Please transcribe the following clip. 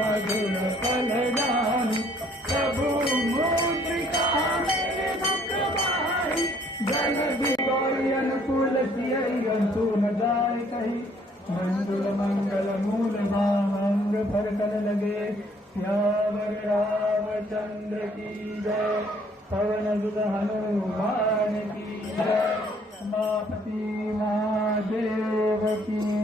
मधुर फल जानी प्रभु मुद्रिका मेरे दुख बारी जल दिगोई अनुकूल सियई अंतु न जाय कही मंजुल मंगल मूल भांग पर कल लगे श्यावर रामचंद्र की जय पवन सुत हनुमान की जय उमापति महादेव की